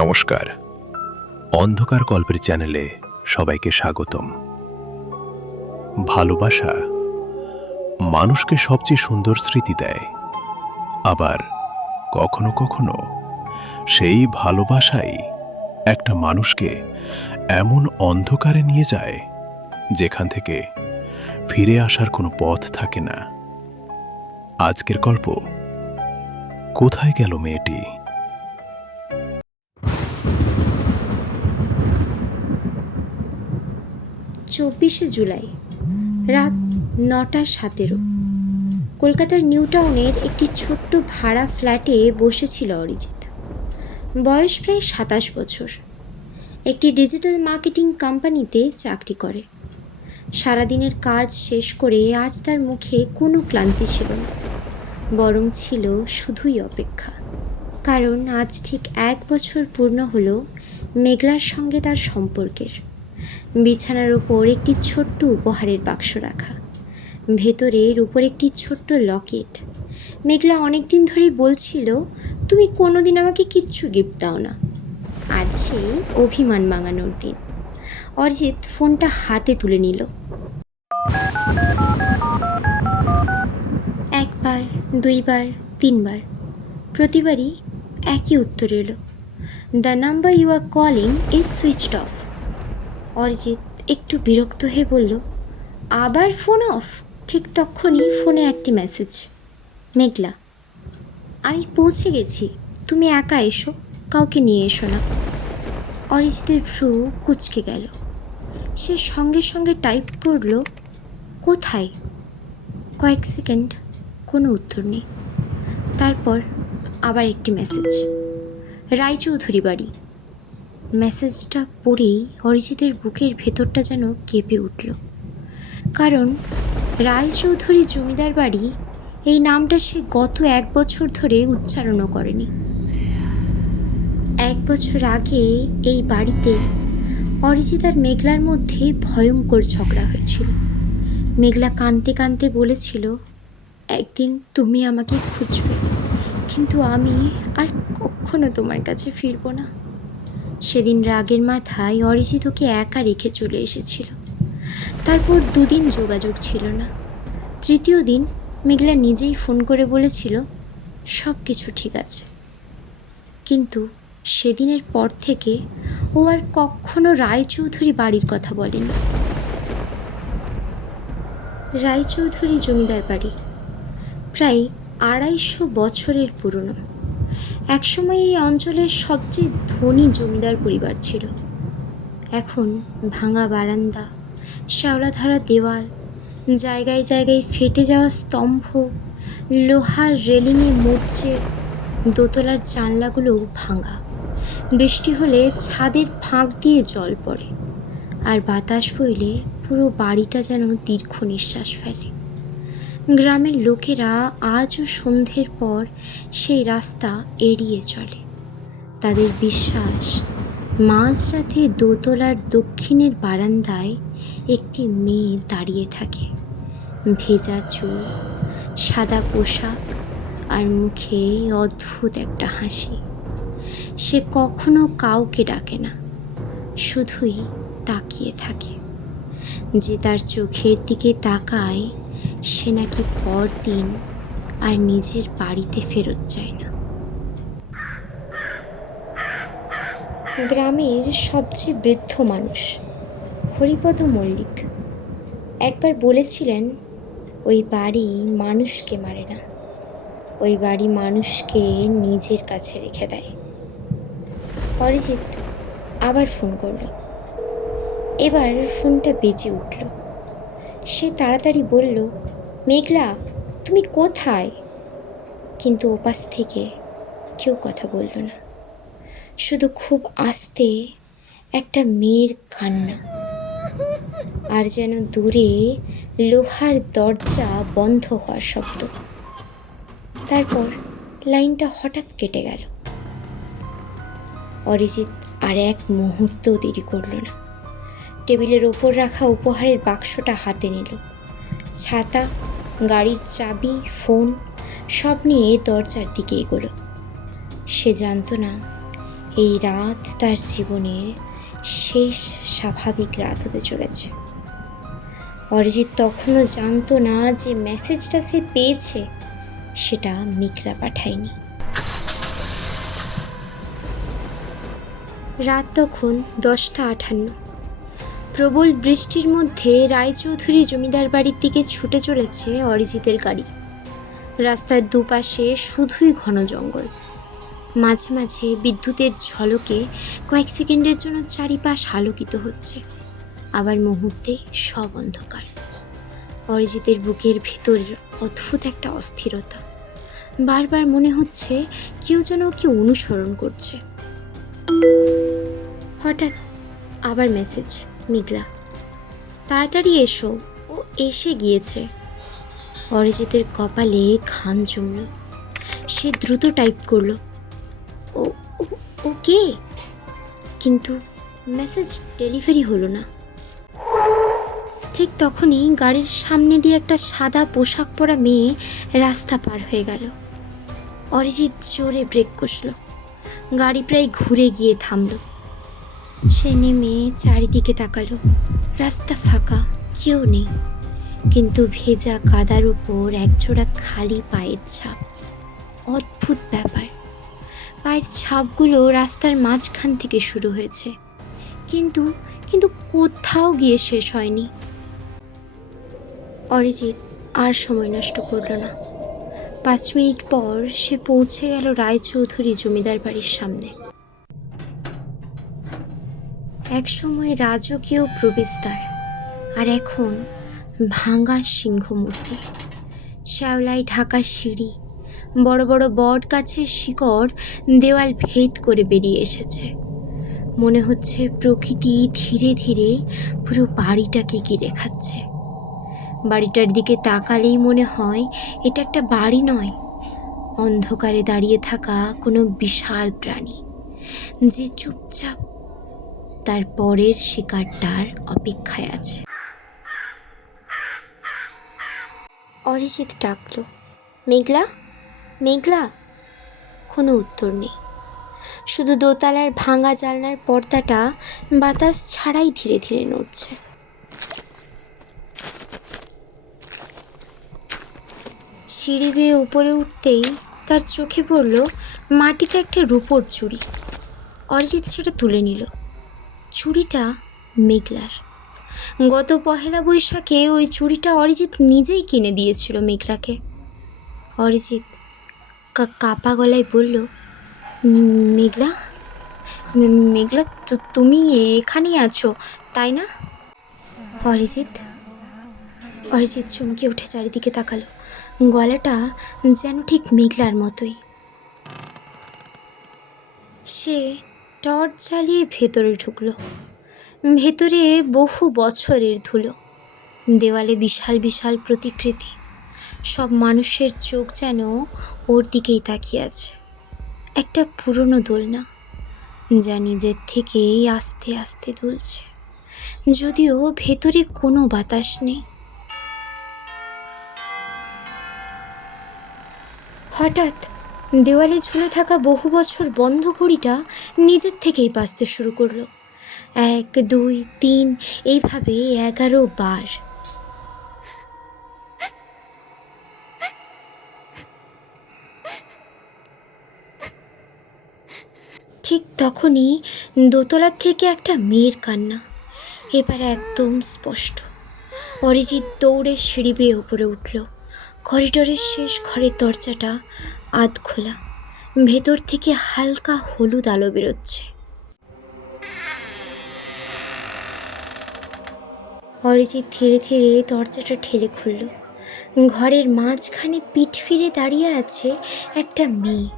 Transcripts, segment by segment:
নমস্কার, অন্ধকার গল্পের চ্যানেলে সবাইকে স্বাগতম। ভালোবাসা মানুষকে সবচেয়ে সুন্দর স্মৃতি দেয়, আবার কখনো কখনো সেই ভালোবাসাই একটা মানুষকে এমন অন্ধকারে নিয়ে যায় যেখান থেকে ফিরে আসার কোনো পথ থাকে না। আজকের গল্প, কোথায় গেল মেয়েটি? 24শে জুলাই রাত 9:17। কলকাতার নিউ টাউনের একটি ছোট্ট ভাড়া ফ্ল্যাটে বসেছিল অরিজিৎ। বয়স প্রায় 27 বছর। একটি ডিজিটাল মার্কেটিং কোম্পানিতে চাকরি করে। সারাদিনের কাজ শেষ করে আজ তার মুখে কোনো ক্লান্তি ছিল না, বরং ছিল শুধুই অপেক্ষা। কারণ আজ ঠিক 1 বছর পূর্ণ হলো মেঘলার সঙ্গে তার সম্পর্কের। বিছানার ওপর একটি ছোট্ট উপহারের বাক্স রাখা, ভেতরের উপর একটি ছোট্ট লকেট। মেঘলা অনেকদিন ধরেই বলছিল, তুমি কোনোদিন আমাকে কিচ্ছু গিফট দাও না। আজ সেই অভিমান মাঙানোর দিন। অরিজিৎ ফোনটা হাতে তুলে নিল। একবার, দুইবার, তিনবার, প্রতিবারই একই উত্তর এলো, the number you are calling is switched off. Arijit একটু বিরক্ত হয়ে বলল, আবার ফোন অফ? ঠিক তখনই ফোনে একটি মেসেজ, মেঘলা, আমি পৌঁছে গেছি, তুমি একা এসো, কাউকে নিয়ে এসো না। অরিজিতের ভ্রু কুঁচকে গেল। সে সঙ্গে সঙ্গে টাইপ করল, কোথায়? কয়েক সেকেন্ড কোনো উত্তর নেই। তারপর আবার একটি মেসেজ, রায়চৌধুরী বাড়ি। মেসেজটা পড়েই অরিজিতের বুকের ভেতরটা যেন কেঁপে উঠল। কারণ রায়চৌধুরী জমিদার বাড়ি, এই নামটা সে গত 1 বছর ধরে উচ্চারণও করেনি। 1 বছর আগে এই বাড়িতে অরিজিৎ আর মেঘলার মধ্যে ভয়ঙ্কর ঝগড়া হয়েছিল। মেঘলা কাঁদতে কাঁদতে বলেছিল, একদিন তুমি আমাকে খুঁজবে, কিন্তু আমি আর কখনো তোমার কাছে ফিরব না। সেদিন রাগের মাথায় অরিজিৎ ওকে একা রেখে চলে এসেছিল। তারপর 2 দিন যোগাযোগ ছিল না। তৃতীয় দিন মেঘলা নিজেই ফোন করে বলেছিল, সব কিছু ঠিক আছে। কিন্তু সেদিনের পর থেকে ও আর কখনো রায়চৌধুরী বাড়ির কথা বলেনি। রায়চৌধুরী জমিদার বাড়ি প্রায় 250 বছরের পুরনো। একসময় এই অঞ্চলের সবচেয়ে ধনী জমিদার পরিবার ছিল। এখন ভাঙা বারান্দা, শ্যাওলাধারা দেওয়াল, জায়গায় জায়গায় ফেটে যাওয়া স্তম্ভ, লোহার রেলিংয়ে মরচে, দোতলার জানলাগুলো ভাঙা। বৃষ্টি হলে ছাদের ফাঁক দিয়ে জল পড়ে, আর বাতাস বইলে পুরো বাড়িটা যেন দীর্ঘ নিঃশ্বাস ফেলে। গ্রামের লোকেরা আজও সন্ধ্যের পর সেই রাস্তা এড়িয়ে চলে। তাদের বিশ্বাস, মাঝরাতে দোতলার দক্ষিণের বারান্দায় একটি মেয়ে দাঁড়িয়ে থাকে, ভেজা চুল, সাদা পোশাক, আর মুখে অদ্ভুত একটা হাসি। সে কখনো কাউকে ডাকে না, শুধুই তাকিয়ে থাকে। যে তার চোখের দিকে তাকায় সে নাকি পরদিন আর নিজের বাড়িতে ফেরত যায় না। গ্রামের সবচেয়ে বৃদ্ধ মানুষ হরিপদ মল্লিক একবার বলেছিলেন, ওই বাড়ি মানুষকে মারে না, ওই বাড়ি মানুষকে নিজের কাছে রেখে দেয়। অরিজিৎ আবার ফোন করল। এবার ফোনটা বেজে উঠল। সে তাড়াতাড়ি বলল, মেঘলা, তুমি কোথায়? কিন্তু ওপাশ থেকে কেউ কথা বলল না, শুধু খুব আস্তে একটা মেয়ের কান্না, আর যেন দূরে লোহার দরজা বন্ধ হওয়ার শব্দ। তারপর লাইনটা হঠাৎ কেটে গেল। অরিজিৎ আর 1 মুহূর্তও দেরি করল না। টেবিলের ওপর রাখা উপহারের বাক্সটা হাতে নিল। ছাতা, গাড়ির চাবি, ফোন সব নিয়ে দরজার দিকে এগোলো। সে জানত না এই রাত তার জীবনের শেষ স্বাভাবিক রাত হতে চলেছে। অরিজিৎ তখনও জানতো না যে মেসেজটা সে পেয়েছে সেটা মেঘলা পাঠায়নি। রাত তখন 10:58। প্রবল বৃষ্টির মধ্যে রায়চৌধুরী জমিদার বাড়ির দিকে ছুটে চলেছে অরিজিতের গাড়ি। রাস্তার দুপাশে শুধুই ঘন জঙ্গল। মাঝে মাঝে বিদ্যুতের ঝলকে কয়েক সেকেন্ডের জন্য চারিপাশ আলোকিত হচ্ছে, আবার মুহূর্তে সব অন্ধকার। অরিজিতের বুকের ভেতরের অদ্ভুত একটা অস্থিরতা। বারবার মনে হচ্ছে কেউ যেন ওকে অনুসরণ করছে। হঠাৎ আবার মেসেজ, মেঘলা তাড়াতাড়ি এসো, ও এসে গিয়েছে। অরিজিতের কপালে ঘাম জমল। সে দ্রুত টাইপ করলো, ও ও কে? কিন্তু মেসেজ ডেলিভারি হলো না। ঠিক তখনই গাড়ির সামনে দিয়ে একটা সাদা পোশাক পরা মেয়ে রাস্তা পার হয়ে গেল। অরিজিৎ জোরে ব্রেক কষল। গাড়ি প্রায় ঘুরে গিয়ে থামল। সে নেমে চারিদিকে তাকালো। রাস্তা ফাঁকা, কেউ নেই, কিন্তু ভেজা কাদার উপর একজোড়া খালি পায়ের ছাপ। অদ্ভুত ব্যাপার, পায়ের ছাপগুলো রাস্তার মাঝখান থেকে শুরু হয়েছে, কিন্তু কিন্তু কোথাও গিয়ে শেষ হয়নি। অরিজিৎ আর সময় নষ্ট করল না। 5 মিনিট পর সে পৌঁছে গেল রায়চৌধুরী জমিদার বাড়ির সামনে। একসময় রাজকীয় প্রবেশদ্বার, আর এখন ভাঙা সিংহমূর্তি। শ্যাওলায় ঢাকা সিঁড়ি, বড় বড় বট গাছের শিকড় দেওয়াল ভেদ করে বেরিয়ে এসেছে। মনে হচ্ছে প্রকৃতি ধীরে ধীরে পুরো বাড়িটাকে ঘিরে খাচ্ছে। বাড়িটার দিকে তাকালেই মনে হয় এটা একটা বাড়ি নয়, অন্ধকারে দাঁড়িয়ে থাকা কোনো বিশাল প্রাণী, যে চুপচাপ তার পরের শিকারটার অপেক্ষায় আছে। অরিজিৎ ডাকলো, মেঘলা, মেঘলা। কোনো উত্তর নেই, শুধু দোতলার ভাঙা জানলার পর্দাটা বাতাস ছাড়াই ধীরে ধীরে নড়ছে। সিঁড়ি বেয়ে উপরে উঠতেই তার চোখে পড়ল মাটিতে একটা রূপোর চুড়ি। অরিজিৎ সেটা তুলে নিল। চুড়িটা মেঘলার। গত পহেলা বৈশাখে ওই চুড়িটা অরিজিৎ নিজেই কিনে দিয়েছিল মেঘলাকে। অরিজিৎ কাপা গলায় বলল, মেঘলা, মেঘলা তুমি এখানেই আছো তাই না? অরিজিৎ অরিজিৎ চমকে উঠে চারিদিকে তাকালো। গলাটা যেন ঠিক মেঘলার মতোই। সে টর্চ জ্বালিয়ে ভেতরে ঢুকলো। ভেতরে বহু বছরের ধুলো, দেওয়ালে বিশাল বিশাল প্রতিকৃতি। সব মানুষের চোখ যেন ওর দিকেই তাকিয়ে আছে। একটা পুরনো দোলনা, যা নিজের থেকেই আস্তে আস্তে দুলছে, যদিও ভেতরে কোনো বাতাস নেই। হঠাৎ দেওয়ালে ঝুলে থাকা বহু বছর বন্ধ ঘড়িটা নিজের থেকেই বাজতে শুরু করলো। 1, 2, 3 এইভাবে 11 বার। ঠিক তখনই দোতলার থেকে একটা মেয়ের কান্না, এবার একদম স্পষ্ট। অরিজিৎ দৌড়ে সিঁড়ি বেয়ে উপরে উঠল। করিডোরের শেষ ঘরের দরজাটা আধ খোলা, ভেতর থেকে হালকা হলুদ আলো বেরোচ্ছে। অরিজিৎ ধীরে ধীরে দরজাটা ঠেলে খুলল। ঘরের মাঝখানে পিঠ ফিরে দাঁড়িয়ে আছে একটা মেয়ে।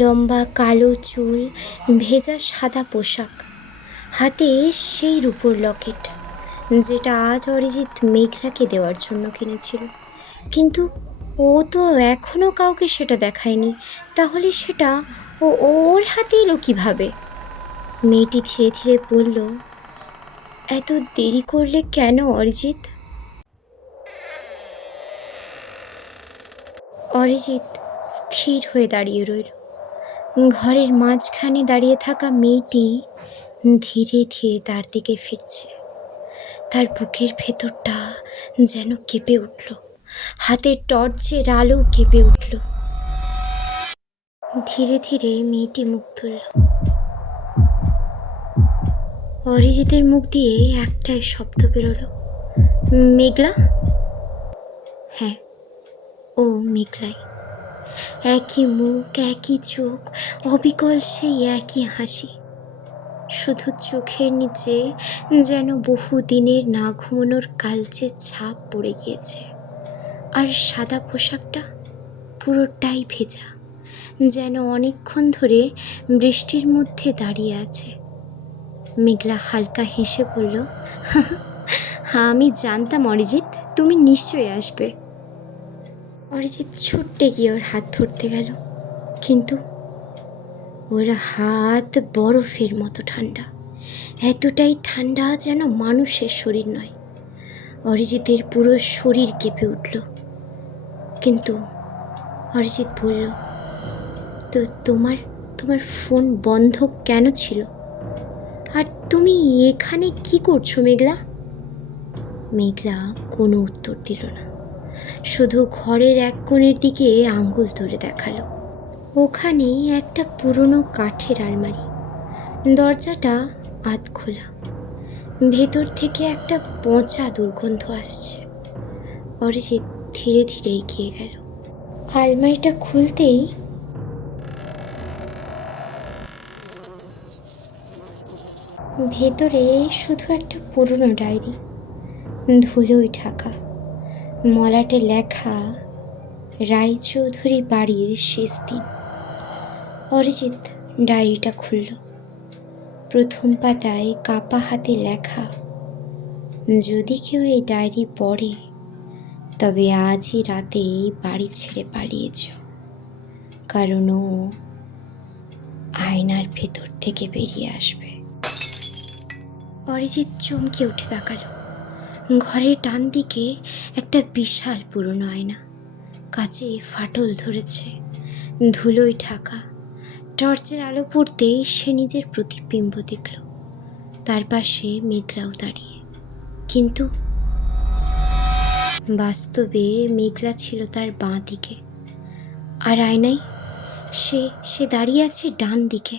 লম্বা কালো চুল, ভেজা সাদা পোশাক, হাতে সেই রূপোর লকেট যেটা আজ অরিজিৎ মেঘলাকে দেওয়ার জন্য কিনেছিল। কিন্তু ও তো এখনও কাউকে সেটা দেখায়নি, তাহলে সেটা ওর হাতে এলো কীভাবে? মেয়েটি ধীরে ধীরে বলল, এত দেরি করলে কেন অরিজিৎ? অরিজিৎ স্থির হয়ে দাঁড়িয়ে রইল। ঘরের মাঝখানে দাঁড়িয়ে থাকা মেয়েটি ধীরে ধীরে তার দিকে ফিরছে। তার বুকের ভেতরটা যেন কেঁপে উঠল, হাতের টর্চের আলো কেঁপে উঠল। ধীরে ধীরে মেয়েটি মুখ তুলল। অরিজিতের মুখ দিয়ে একটাই শব্দ বেরোলো, মেঘলা। হ্যাঁ, ও মেঘলাই। একই মুখ, একই চোখ, অবিকল সেই একই হাসি। শুধু চোখের নিচে যেন বহুদিনের না ঘুমানোর কালচে ছাপ পড়ে গিয়েছে। আর সাদা পোশাকটা পুরোটাই ভেজা, যেন অনেকক্ষণ ধরে বৃষ্টির মধ্যে দাঁড়িয়ে আছে। মেঘলা হালকা হেসে বলল, হ্যাঁ, আমি জানতাম অরিজিৎ, তুমি নিশ্চয়ই আসবে। অরিজিৎ ছুটতে গিয়ে ওর হাত ধরতে গেল, কিন্তু ওর হাত বরফের মতো ঠান্ডা, এতটাই ঠান্ডা যেন মানুষের শরীর নয়। অরিজিতের পুরো শরীর কেঁপে উঠল। কিন্তু অরিজিৎ বলল, তো তোমার ফোন বন্ধ কেন ছিল? আর তুমি এখানে কি করছো মেঘলা? মেঘলা কোনো উত্তর দিল না, শুধু ঘরের এক কোণের দিকে আঙ্গুল তুলে দেখালো। ওখানে একটা পুরনো কাঠের আলমারি, দরজাটা আধ খোলা, ভেতর থেকে একটা পচা দুর্গন্ধ আসছে। অরিজিৎ ধীরে ধীরে এগিয়ে গেল। আলমারিটা খুলতেই ভেতরে শুধু একটা পুরনো ডায়েরি, ধুলোয় ঢাকা, মলাটে লেখা রায়চৌধুরী বাড়ির শেষ দিন। অরিজিৎ ডায়েরিটা খুলল। প্রথম পাতায় কাপা হাতে লেখা, যদি কেউ এই ডায়েরি পড়ে তবে আজই রাতে বাড়ি ছেড়ে পালিয়েছ, কারণ ও আয়নার ভেতর থেকে বেরিয়ে আসবে। অরিজিৎ চমকে উঠে তাকালো। ঘরের ডান দিকে একটা বিশাল পুরনো আয়না, কাচে ফাটল ধরেছে, ধুলোয় ঢাকা। টর্চের আলো পড়তেই সে নিজের প্রতিবিম্ব দেখল। তার পাশে মেঘলাও দাঁড়িয়ে, কিন্তু বাস্তবে মেঘলা ছিল তার বাঁ দিকে, আর আয়নায় সে দাঁড়িয়ে আছে ডান দিকে।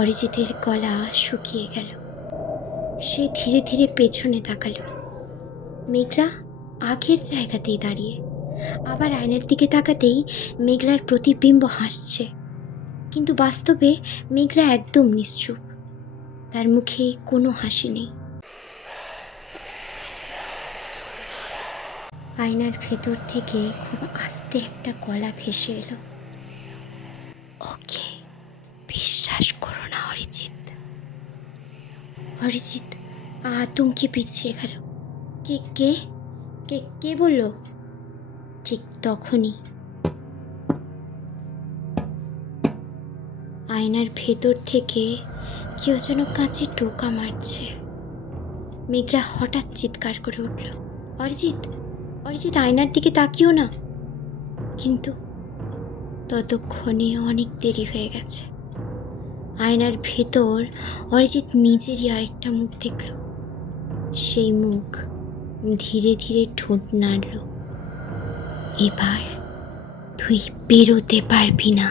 অরিজিতের গলা শুকিয়ে গেল। সে ধীরে ধীরে পেছনে তাকালো। মেঘলা আগের জায়গাতেই দাঁড়িয়ে, আবার আয়নার দিকে তাকাতেই মেঘলার প্রতিবিম্ব হাসছে, কিন্তু বাস্তবে মেঘলা একদম নিশ্চুপ, তার মুখে কোনো হাসি নেই। আয়নার ভেতর থেকে খুব আস্তে একটা গলা ভেসে এলো, ওকে বিশ্বাস করো না অরিজিৎ। অরিজিৎ আতঙ্কে পিছিয়ে গেল। কে কে কে কে বলল? ঠিক তখনই আয়নার ভেতর থেকে কেউ যেন কাঁচে টোকা মারছে। মেঘলা হঠাৎ চিৎকার করে উঠল, অরিজিৎ, অরিজিৎ, আয়নার দিকে তাকিও না। কিন্তু ততক্ষণে অনেক দেরি হয়ে গেছে। আয়নার ভেতর অরিজিৎ নিজেরই আরেকটা মুখ দেখল। সেই মুখ ধীরে ধীরে ঠোঁট নাড়ল। এবার তুই বেরোতে পারবি না।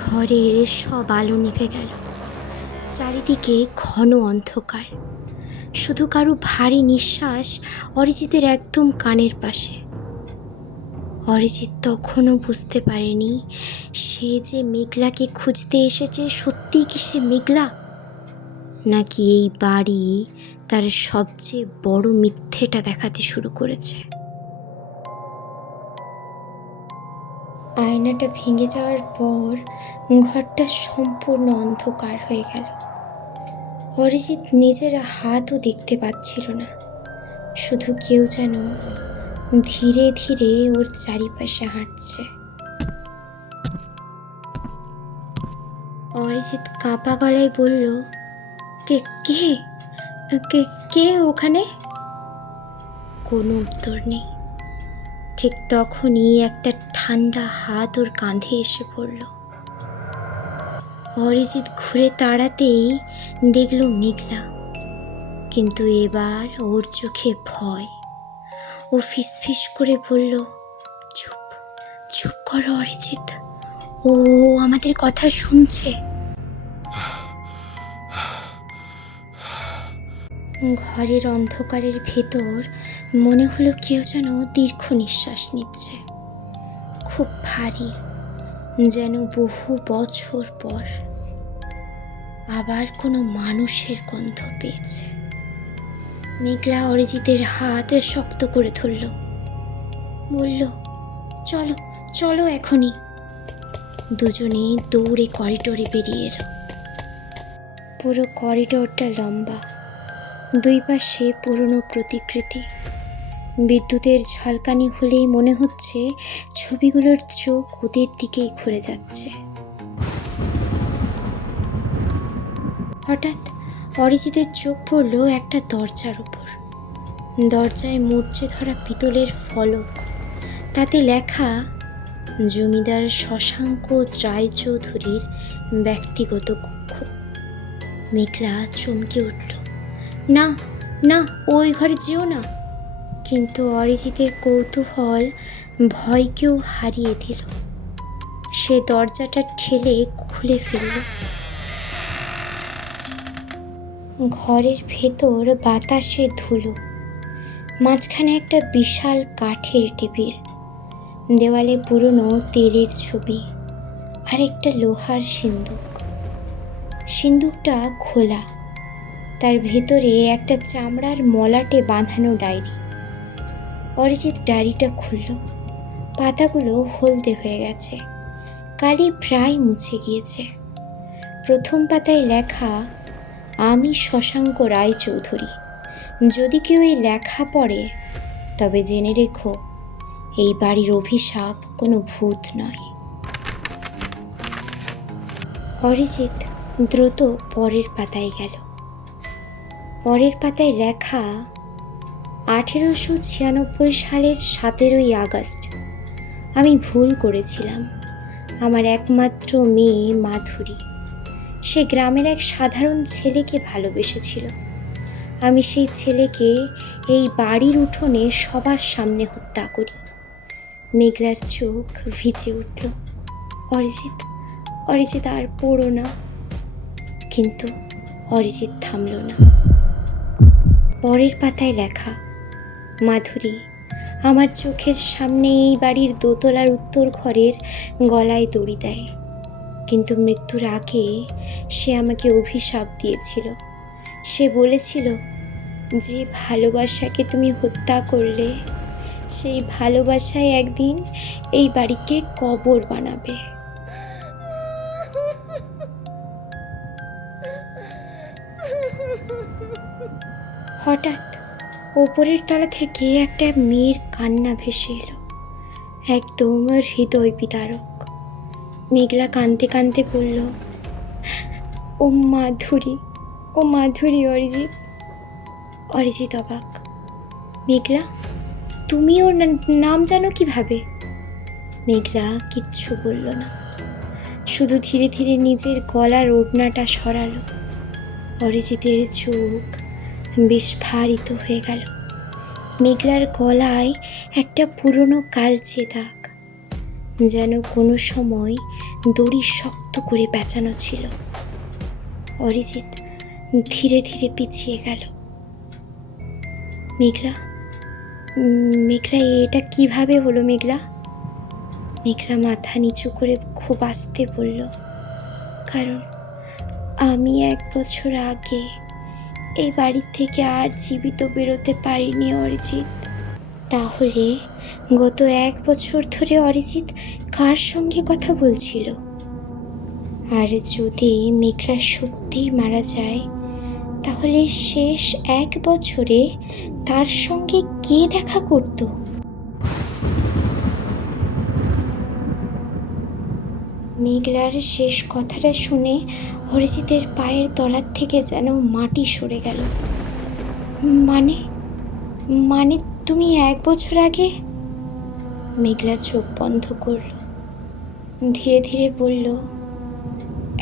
ঘরের সব আলো নিভে গেল। চারিদিকে ঘন অন্ধকার, শুধু কারো ভারী নিঃশ্বাস অরিজিতের একদম কানের পাশে। অরিজিৎ তখনও বুঝতে পারেনি সে যে মেঘলাকে খুঁজতে এসেছে সত্যিই কি সে মেঘলা, নাকি এই বাড়ি তার সবচেয়ে বড় মিথ্যেটা দেখাতে শুরু করেছে। আয়নাটা ভেঙে যাওয়ার পর ঘরটা সম্পূর্ণ অন্ধকার হয়ে গেল। অরিজিৎ নিজের হাতও দেখতে পাচ্ছিল না, শুধু কেউ যেন ধীরে ধীরে ওর চারিপাশে হাঁটছে। অরিজিৎ কাঁপা গলায় বলল, কে কে কে কে ওখানে? কোনো উত্তর নেই। ঠিক তখনই একটা ঠান্ডা হাত ওর কাঁধে এসে পড়ল। অরিজিৎ ঘুরে তাড়াতেই দেখল মেঘলা, কিন্তু এবার ওর চোখে ভয়। ও ফিসফিস করে বলল, চুপ চুপ করো অরিজিৎ, ও আমাদের কথা শুনছে। ঘরের অন্ধকারের ভেতর মনে হলো কেউ যেন দীর্ঘ নিঃশ্বাস নিচ্ছে, খুব ভারী, যেন বহু বছর পর আবার কোনো মানুষের গন্ধ পেয়েছে। মেঘলা অরিজিতের হাত শক্ত করে ধরল, বলল, চলো চলো এখনই। দুজনে দৌড়ে করিডোরে বেরিয়ে এলো। পুরো করিডোরটা লম্বা, দুই পাশে পুরনো প্রতিকৃতি। বিদ্যুতের ঝলকানি হলেই মনে হচ্ছে ছবিগুলোর চোখ ওদের দিকেই ঘুরে যাচ্ছে। হঠাৎ অরিজিতের চোখ পড়ল একটা দরজার উপর। দরজায় মরচে ধরা পিতলের ফলক, তাতে লেখা জমিদার শশাঙ্ক রায়চৌধুরীর ব্যক্তিগত কক্ষ। মেঘলা চমকে উঠল, না না, ওই ঘরে যেও না। কিন্তু অরিজিতের কৌতূহল ভয়কেও হারিয়ে দিল। সে দরজাটা ঠেলে খুলে ফেলল। ঘরের ভেতর বাতাসে ধুলো, মাঝখানে একটা বিশাল কাঠের টেবিল, দেওয়ালে পুরনো তেলের ছবি আর একটা লোহার সিন্দুক। সিন্দুকটা খোলা, তার ভেতরে একটা চামড়ার মলাটে বাঁধানো ডায়েরি। অরিজিৎ ডায়েরিটা খুলল। পাতাগুলো হলদে হয়ে গেছে, কালি প্রায় মুছে গিয়েছে। প্রথম পাতায় লেখা, আমি শশাঙ্ক রায়চৌধুরী। যদি কেউ এই লেখা পড়ে তবে জেনে রেখো, এই বাড়ির অভিশাপ কোনো ভূত নয়। অরিজিৎ দ্রুত পরের পাতায় গেল। পরের পাতায় লেখা, 1896 সালের 17 আগস্ট। আমি ভুল করেছিলাম। আমার একমাত্র মেয়ে মাধুরী, সে গ্রামের এক সাধারণ ছেলেকে ভালোবেসেছিল। আমি সেই ছেলেকে এই বাড়ির উঠোনে সবার সামনে হত্যা করি। মেঘলার চোখ ভিজে উঠল। অরিজিৎ, অরিজিৎ আর পড়ো না। কিন্তু অরিজিৎ থামল না। পরের পাতায় লেখা, মাধুরী আমার চোখের সামনে এই বাড়ির দোতলার উত্তর ঘরের গলায় দড়ি দেয়, কিন্তু মৃত্যুর আগে সে আমাকে অভিশাপ দিয়েছিল। সে বলেছিল, যে ভালোবাসাকে তুমি হত্যা করলে সেই ভালোবাসায় একদিন এই বাড়িকে কবর বানাবে। হঠাৎ ওপরের তলা থেকে একটা মেয়ের কান্না ভেসে এলো, একদম হৃদয় বিদারক। মেঘলা কাঁদতে কাঁদতে বলল, ও মাধুরী, ও মাধুরী। অরিজিৎ। অরিজিৎ অবাক। মেঘলা, তুমি ওর নাম জানো কিভাবে? মেঘলা কিচ্ছু বলল না, শুধু ধীরে ধীরে নিজের গলার ওড়নাটা সরালো। অরিজিতের চোখ বিস্ফারিত হয়ে গেল। মেঘলার গলায় একটা পুরনো কালচে দাগ, যেন কোনো সময় দড়ি শক্ত করে পেঁচানো ছিল। অরিজিৎ ধীরে ধীরে পিছিয়ে গেল। মেঘলা, মেঘলা, এটা কিভাবে হলো মেঘলা? মেঘলা মাথা নিচু করে খুব আস্তে বলল, কারণ আমি 1 বছর আগে এই বাড়ি থেকে আর জীবিত বেরোতে পারিনি অরিজিৎ। তাহলে গত 1 বছর ধরে অরিজিৎ কার সঙ্গে কথা বলছিল? আর যদি মেঘলা সত্যিই মারা যায়, তাহলে শেষ 1 বছরে তার সঙ্গে কে দেখা করত? মেঘলার শেষ কথাটা শুনে অরিজিতের পায়ের তলার থেকে যেন মাটি সরে গেল। মানে মানে তুমি 1 বছর আগে? মেঘলা চোখ বন্ধ করল, ধীরে ধীরে বলল,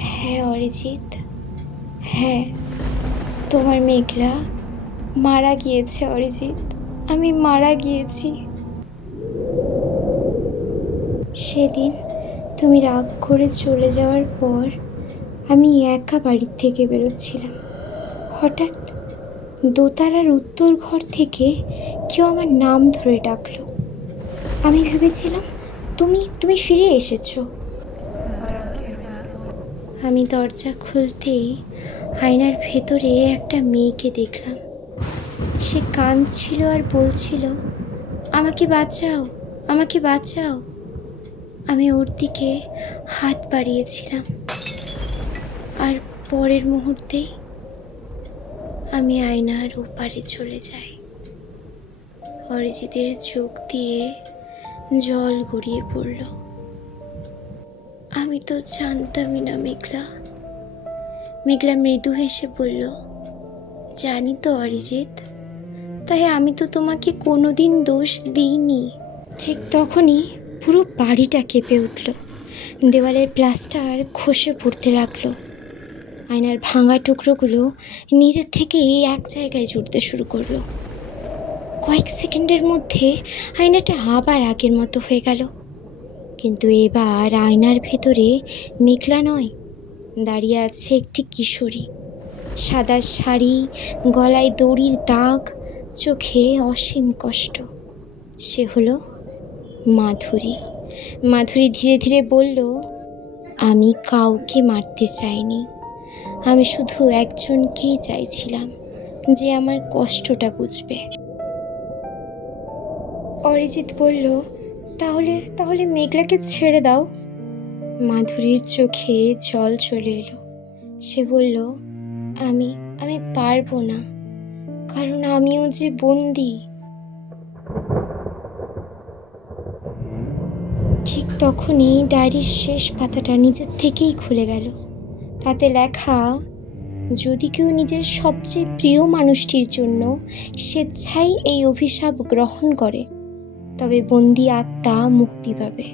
হ্যাঁ অরিজিৎ, হ্যাঁ তোমার মেঘলা মারা গিয়েছে অরিজিৎ, আমি মারা গিয়েছি। সেদিন তুমি রাগ করে চলে যাওয়ার পর আমি একা বাড়ির থেকে বেরোচ্ছিলাম। হঠাৎ দোতলার উত্তর ঘর থেকে কেউ আমার নাম ধরে ডাকলো। আমি ভেবেছিলাম তুমি তুমি ফিরে এসেছো। আমি দরজা খুলতেই আয়নার ভেতরে একটা মেয়েকে দেখলাম। সে কাঁদছিল আর বলছিল, আমাকে বাঁচাও, আমাকে বাঁচাও। আমি ওর দিকে হাত বাড়িয়েছিলাম, আর পরের মুহূর্তেই আমি আয়নার ওপারে চলে যাই। অরিজিতের চোখ দিয়ে জল গড়িয়ে পড়ল। আমি তো জানতামই না মেঘলা। মেঘলা মৃদু হেসে বলল, জানি তো অরিজিৎ, তাই আমি তো তোমাকে কোনোদিন দোষ দিইনি। ঠিক তখনই পুরো বাড়িটা কেঁপে উঠল। দেওয়ালের প্লাস্টার খসে পড়তে লাগলো। আয়নার ভাঙা টুকরোগুলো নিজের থেকেই এক জায়গায় জুড়তে শুরু করলো। কয়েক সেকেন্ডের মধ্যে আয়নাটা আবার আগের মতো হয়ে গেল। কিন্তু এবার আয়নার ভেতরে মেঘলা নয়, দাঁড়িয়ে আছে একটি কিশোরী। সাদা শাড়ি, গলায় দড়ির দাগ, চোখে অসীম কষ্ট। সে হলো মাধুরী। মাধুরী ধীরে ধীরে বলল, আমি কাউকে মারতে চাইনি, আমি শুধু একজনকেই চাইছিলাম যে আমার কষ্টটা বুঝবে। অরিজিৎ বলল, তাহলে তাহলে মেঘলাকে ছেড়ে দাও। মাধুরীর চোখে জল চলে এলো। সে বলল, আমি আমি পারবো না, কারণ আমিও যে বন্দি। ঠিক তখনই ডায়েরির শেষ পাতাটা নিজের থেকেই খুলে গেল। তাতে লেখা, যদি কেউ নিজের সবচেয়ে প্রিয় মানুষটির জন্য স্বেচ্ছায় এই অভিশাপ গ্রহণ করে, তবে বন্দি আত্মা মুক্তি পাবে।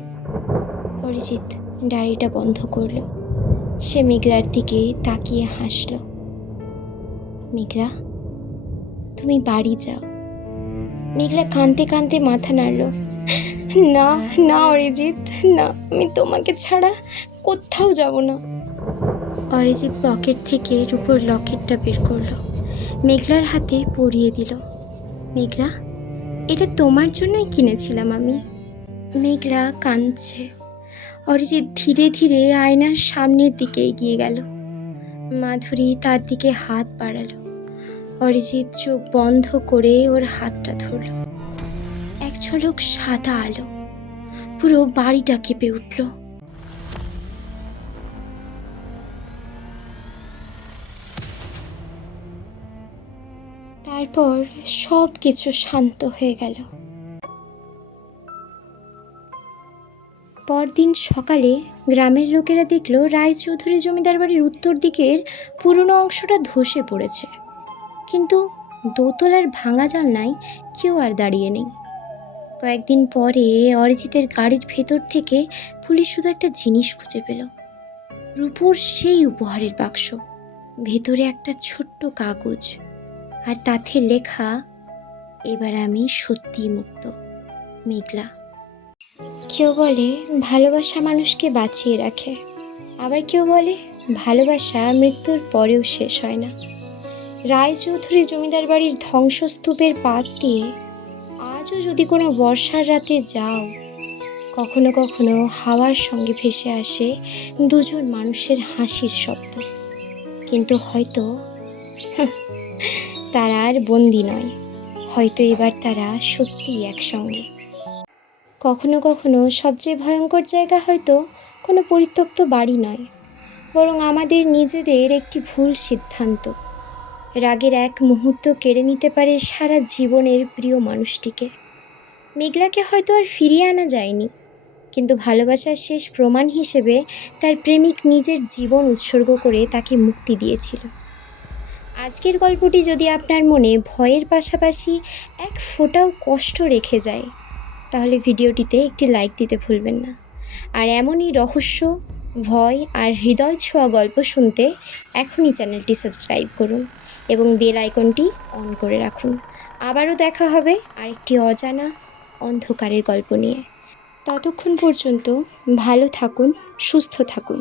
অরিজিৎ ডায়েরিটা বন্ধ করল। সে মেঘলার দিকে তাকিয়ে হাসল। মেঘলা, তুমি বাড়ি যাও। মেঘলা কাঁদতে কাঁদতে মাথা নাড়ল। না না অরিজিৎ, না, আমি তোমাকে ছাড়া কোথাও যাব না। অরিজিৎ পকেট থেকে রূপোর লকেটটা বের করলো, মেঘলার হাতে পরিয়ে দিল। মেঘলা, এটা তোমার জন্যই কিনেছিলাম আমি। মেঘলা কাঁদছে। অরিজিৎ ধীরে ধীরে আয়নার সামনের দিকে এগিয়ে গেল। মাধুরী তার দিকে হাত বাড়ালো। অরিজিৎ চোখ বন্ধ করে ওর হাতটা ধরল। এক ঝলক সাদা আলো, পুরো বাড়িটা কেঁপে উঠল। তারপর সব কিছু শান্ত হয়ে গেল। পরদিন সকালে গ্রামের লোকেরা দেখল রায়চৌধুরী জমিদার বাড়ির উত্তর দিকের পুরনো অংশটা ধসে পড়েছে, কিন্তু দোতলার ভাঙা জানলায় কেউ আর দাঁড়িয়ে নেই। কয়েকদিন পরে অরিজিতের গাড়ির ভেতর থেকে পুলিশ শুধু একটা জিনিস খুঁজে পেল, রূপোর সেই উপহারের বাক্স। ভেতরে একটা ছোট্ট কাগজ, আর তাতে লেখা, এবার আমি সত্যিই মুক্ত, মেঘলা। কেউ বলে ভালোবাসা মানুষকে বাঁচিয়ে রাখে, আবার কেউ বলে ভালোবাসা মৃত্যুর পরেও শেষ হয় না। রায়চৌধুরী জমিদার বাড়ির ধ্বংসস্তূপের পাশ দিয়ে আজও যদি কোনো বর্ষার রাতে যাও, কখনো কখনো হাওয়ার সঙ্গে ভেসে আসে দুজন মানুষের হাসির শব্দ। কিন্তু হয়তো তারা আর বন্দি নয়, হয়তো এবার তারা সত্যিই একসঙ্গে। কখনো কখনো সবচেয়ে ভয়ঙ্কর জায়গা হয়তো কোনো পরিত্যক্ত বাড়ি নয়, বরং আমাদের নিজেদের একটি ভুল সিদ্ধান্ত। রাগের এক মুহূর্ত কেড়ে নিতে পারে সারা জীবনের প্রিয় মানুষটিকে। মেঘলাকে হয়তো আর ফিরিয়ে আনা যায়নি, কিন্তু ভালোবাসার শেষ প্রমাণ হিসেবে তার প্রেমিক নিজের জীবন উৎসর্গ করে তাকে মুক্তি দিয়েছিল। আজকের গল্পটি যদি আপনার মনে ভয়ের পাশাপাশি এক ফোঁটাও কষ্ট রেখে যায়, তাহলে ভিডিওটিতে একটি লাইক দিতে ভুলবেন না। আর এমনই রহস্য, ভয় আর হৃদয় ছোঁয়া গল্প শুনতে এখনই চ্যানেলটি সাবস্ক্রাইব করুন এবং বেল আইকনটি অন করে রাখুন। আবারও দেখা হবে আরেকটি অজানা অন্ধকারের গল্প নিয়ে। ততক্ষণ পর্যন্ত ভালো থাকুন, সুস্থ থাকুন।